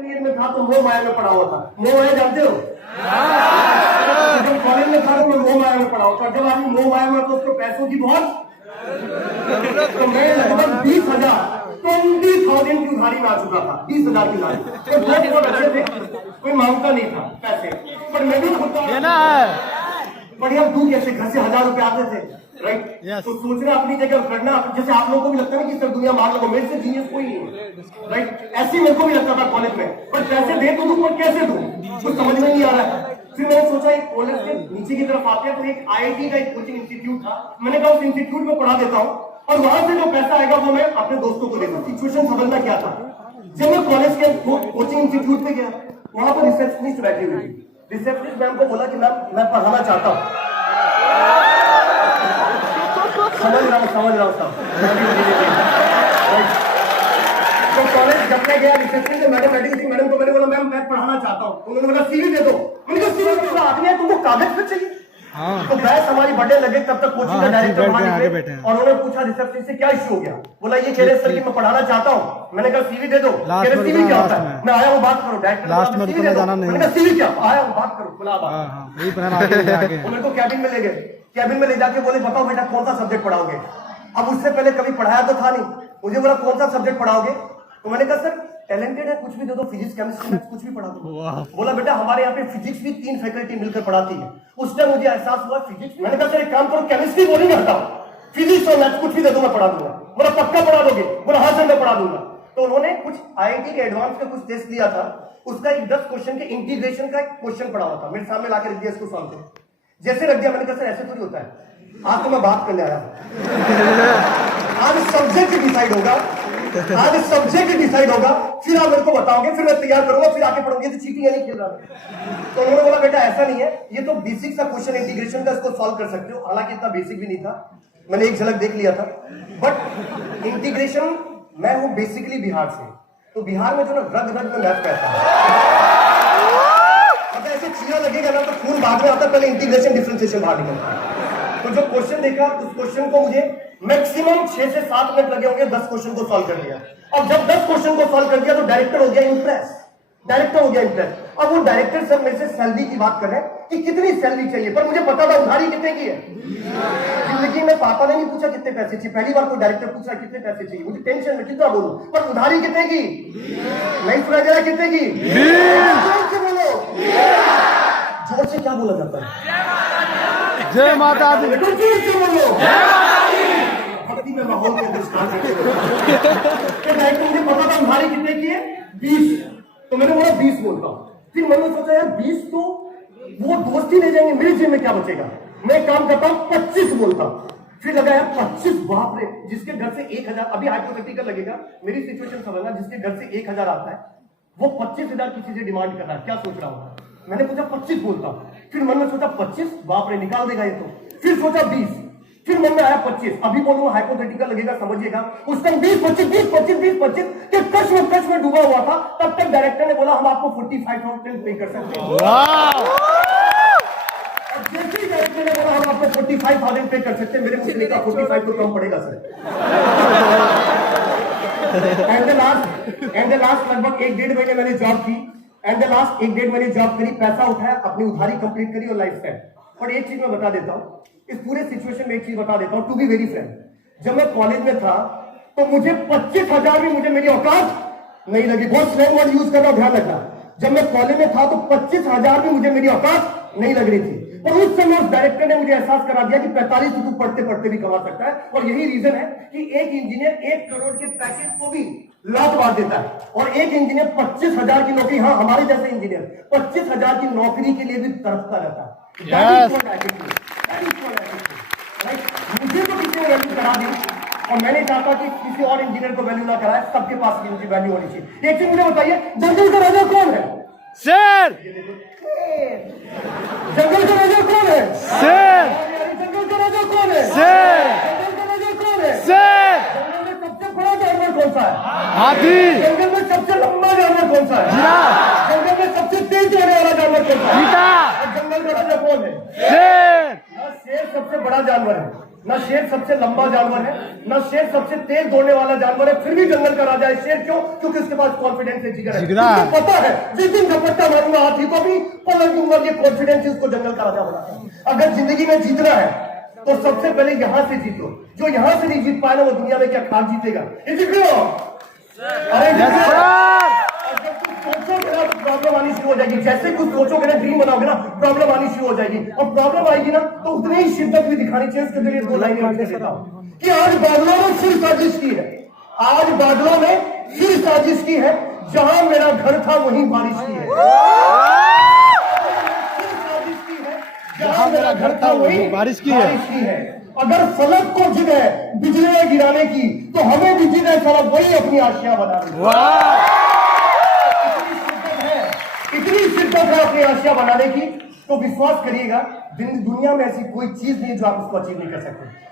Second year में था तो मोह माया में पड़ा हुआ था। मोह माया जानते हो? जब कॉलेज में था तो मैं मोह माया में पड़ा हुआ था। जब आदमी मोह माया में तो उसको पैसों की बहुत, तो मैं लगभग 20,000 की उधारी में आ चुका था। 20,000 की उधारी। तो बहुत अच्छे थे, कोई मांगता नहीं था पैसे, पर मैं भी खुद बढ़िया दूर कैसे घर से 1,000 रुपए आते थे, राइट? तो सोचना अपनी जगह करना, जैसे आप लोगों को भी लगता है कि सर दुनिया मार लो, मेरे से जीनियस कोई नहीं है, राइट? ऐसे मेरे को भी लगता था कॉलेज में, पर पैसे दे तो दूं पर कैसे दूं, कुछ समझ में नहीं आ रहा है। फिर मैंने सोचा एक कॉलेज के नीचे की तरफ आते हैं तो एक IIT का एक कोचिंग इंस्टीट्यूट था। मैंने कहा उस इंस्टीट्यूट में पढ़ा देता हूँ और वहां से जो पैसा आएगा वो मैं अपने दोस्तों को देता हूँ। सिचुएशन समझना क्या था, जब मैं कॉलेज के कोचिंग इंस्टीट्यूट पे गया, वहां पर रिसेप्शनिस्ट बैठी हुई थी। रिसेप्शनिस्ट मैम को बोला कि मैम मैं पढ़ाना चाहता हूँ। समझ रहा हूँ सब। तो कॉलेज जब मैं गया रिसेप्शन से मैडम बैठी थी, मैडम को मैंने बोला मैम मैं पढ़ाना चाहता हूँ। उन्होंने बोला CV दे दो। मैंने कहा CV किसका आदमी है, तुमको कागज पे चाहिए? तो बहस हमारी बढ़ने लगे। तब तक कोचिंग का डायरेक्टर वहां निकले और उन्होंने पूछा रिसेप्शन से क्या इश्यू हो गया। बोला ये कह रहे सर कि मैं पढ़ाना चाहता हूँ। मैंने कहा CV दे दो। कह रहे CV क्या होता है? मैं आया हूँ बात करो। डायरेक्टर मैंने कहा CV क्या, आया हूँ बात करो। बोला मेरे को कैबिन में ले गए। कैबिन में ले जाके बोले बताओ बेटा कौन सा सब्जेक्ट पढ़ाओगे। अब उससे पहले कभी पढ़ाया तो था नहीं। मुझे बोला कौन सा सब्जेक्ट पढ़ाओगे, तो मैंने कहा सर टैलेंटेड है, कुछ भी दे दो, फिजिक्स केमिस्ट्री मैथ्स कुछ भी पढ़ा दो। बोला बेटा हमारे यहाँ पे फिजिक्स भी 3 फैकल्टी मिलकर पढ़ाती है। उस टाइम मुझे एहसास हुआ फिजिक्स। मैंने कहा सर एक काम करो केमिस्ट्री बोली करता हूँ, फिजिक्स और मैथ्स कुछ भी दे दो मैं पढ़ा दूंगा। बोला पक्का पढ़ा दोगे? बोला हाँ सर मैं पढ़ा दूंगा। तो उन्होंने कुछ IIT के एडवांस का कुछ टेस्ट लिया था, उसका एक 10 क्वेश्चन के इंटीग्रेशन का एक क्वेश्चन पढ़ा हुआ था, मेरे सामने लाके रख दिया, इसको सॉल्व करो। जैसे रख दिया मैंने कहा सर ऐसे थोड़ी होता है, आज तो मैं बात करने आया। आज सब्जेक्ट डिसाइड होगा, आज सब्जेक्ट डिसाइड होगा, फिर आप मेरे को बताओगे, फिर मैं तैयार करूंगा, फिर आके पढ़ोगे। तो चीटिंग नहीं खेल रहा। तो उन्होंने बोला बेटा ऐसा नहीं है, ये तो बेसिक सा क्वेश्चन इंटीग्रेशन का, इसको सॉल्व कर सकते हो। हालांकि इतना बेसिक भी नहीं था, मैंने एक झलक देख लिया था। बट इंटीग्रेशन, मैं हूं बेसिकली बिहार से, तो बिहार में जो ना रग रग में मैथ कहता है, ऐसे चीरा लगेगा ना तो खून बाद में आता है, पहले इंटीग्रेशन डिफरेंशिएशन बाहर निकलता है। तो जो क्वेश्चन देखा उस क्वेश्चन को मुझे मैक्सिमम 6 से 7 मिनट लगे होंगे 10 क्वेश्चन को सॉल्व कर लिया। अब जब 10 क्वेश्चन को सॉल्व कर दिया तो डायरेक्टर हो गया इंप्रेस। अब वो डायरेक्टर सर मेरे से सैलरी की बात कर रहे हैं कि कितनी सैलरी चाहिए, पर मुझे पता था उधारी कितने की है। जिंदगी में पापा ने नहीं पूछा कितने पैसे चाहिए, पहली बार कोई डायरेक्टर पूछा कितने पैसे चाहिए, मुझे टेंशन में कितना बोलूं, पर उधारी कितने की नहीं सुना जा रहा, कितने की बोलो, जोर से क्या बोला जाता है? जय माता दी। भक्ति में माहौल में मुझे पता था उधारी कितने की है, 20। तो मैंने बोला 20 बोलता हूँ। फिर मैंने सोचा यार 20 तो वो दोस्त ही ले जाएंगे, मेरे जेब में क्या बचेगा। मैं काम करता हूँ 25 बोलता हूँ। फिर लगा यार 25, बाप रे, जिसके घर से 1,000, अभी हाइपोथेटिकल लगेगा, मेरी सिचुएशन समझना, जिसके घर से 1,000 आता है वो 25,000 किसी से डिमांड कर रहा है, क्या सोच रहा हूँ। मैंने पूछा 25 बोलता हूँ। फिर मन में सोचा 25, बाप रे निकाल देगा ये तो। फिर सोचा 20, फिर मन में आया 25। अभी बोलूंगा हाइपोथेटिकल लगेगा, समझिएगा। उस टाइम 20, 25 के कच में डूबा हुआ था। तब तक डायरेक्टर ने बोला हम आपको 45,000 पे कर सकते हैं। जैसे ही डायरेक्टर ने बोला हम आपको 45,000 पे कर सकते हैं, मेरे मुझे कहा 45 तो कम पड़ेगा सर। एंड द लास्ट लगभग 1-1.5 महीने मैंने जॉब की। एंड द लास्ट 1-1.5 महीने जॉब करी, पैसा उठाया, अपनी उधारी कंप्लीट करी और लाइफ स्टाइल। और एक चीज मैं बता देता हूँ, इस पूरे सिचुएशन में एक चीज बता देता हूँ, टू बी वेरी फ्रैंक, जब मैं कॉलेज में था तो मुझे 25,000 भी मुझे मेरी औकात नहीं लगी। बहुत स्लैंग वर्ड यूज कर रहा हूं, ध्यान रखना। जब मैं कॉलेज में था तो 25,000 भी मुझे मेरी औकात नहीं लग रही थी। पर उस समय उस डायरेक्टर ने मुझे एहसास करा दिया कि 45 तो तू पढ़ते पढ़ते भी कमा सकता है। और यही रीजन है कि एक इंजीनियर 1 करोड़ के पैकेज को भी लात मार देता है, और एक इंजीनियर 25,000 की नौकरी, हाँ हमारे जैसे इंजीनियर 25,000 की नौकरी के लिए भी तड़पता रहता है। मुझे तो किसी ने वैल्यू करा दी, और मैंने चाहता कि किसी और इंजीनियर को वैल्यू ना कराए, सबके पास इनकी वैल्यू होनी चाहिए। एक चीज मुझे बताइए, जंगल का राजा कौन है? शेर। जंगल का राजा कौन है? शेर। जंगल का राजा कौन है? शेर। जंगल का राजा कौन है? शेर। जंगल में सबसे बड़ा जानवर कौन सा है? हाथी। जंगल में सबसे लंबा जानवर कौन सा है? जिराफ। जंगल में सबसे तेज दौड़ने वाला जानवर कौन सा है? चीता। और जंगल का राजा कौन है? शेर। शेर सबसे बड़ा जानवर है। ना शेर सबसे लंबा जानवर है, ना शेर सबसे तेज दौड़ने वाला जानवर है, फिर भी जंगल का राजा है शेर। क्यों? क्योंकि उसके पास कॉन्फिडेंस है, जिगर है। उसको पता है जिस दिन झपट्टा मारूंगा हाथी को भी पलट दूंगा, ये कॉन्फिडेंस उसको जंगल का राजा बनाता है। अगर जिंदगी में जीतना है तो सबसे पहले यहां से जीतो। जो यहां से नहीं जीत पाया ना वो दुनिया में क्या खाक जीतेगा? अरे जब कुछ सोचोगे ना तो प्रॉब्लम आनी शुरू हो जाएगी। जैसे कुछ सोचोगे ना, ड्रीम बनाओगे ना, प्रॉब्लम आनी शुरू हो जाएगी। और प्रॉब्लम आएगी ना तो उतनी ही शिद्दत भी दिखानी चाहिए। उसके लिए 2 लाइनें लिख देता हूं कि आज बादलों में फिर साजिश की है, आज बादलों में फिर साजिश की है, जहां मेरा घर था वहीं बारिश की है। फिर साजिश की है, जहां मेरा घर था वहीं बारिश की है। अगर फलक को जिद है बिजलियां गिराने की तो हमें भी जिद है साला वही अपनी आशियां बनाने की। इतनी शिद्दत है अपनी आशियां बनाने की, तो विश्वास करिएगा दुनिया में ऐसी कोई चीज नहीं जो आप उसको अचीव नहीं कर सकते।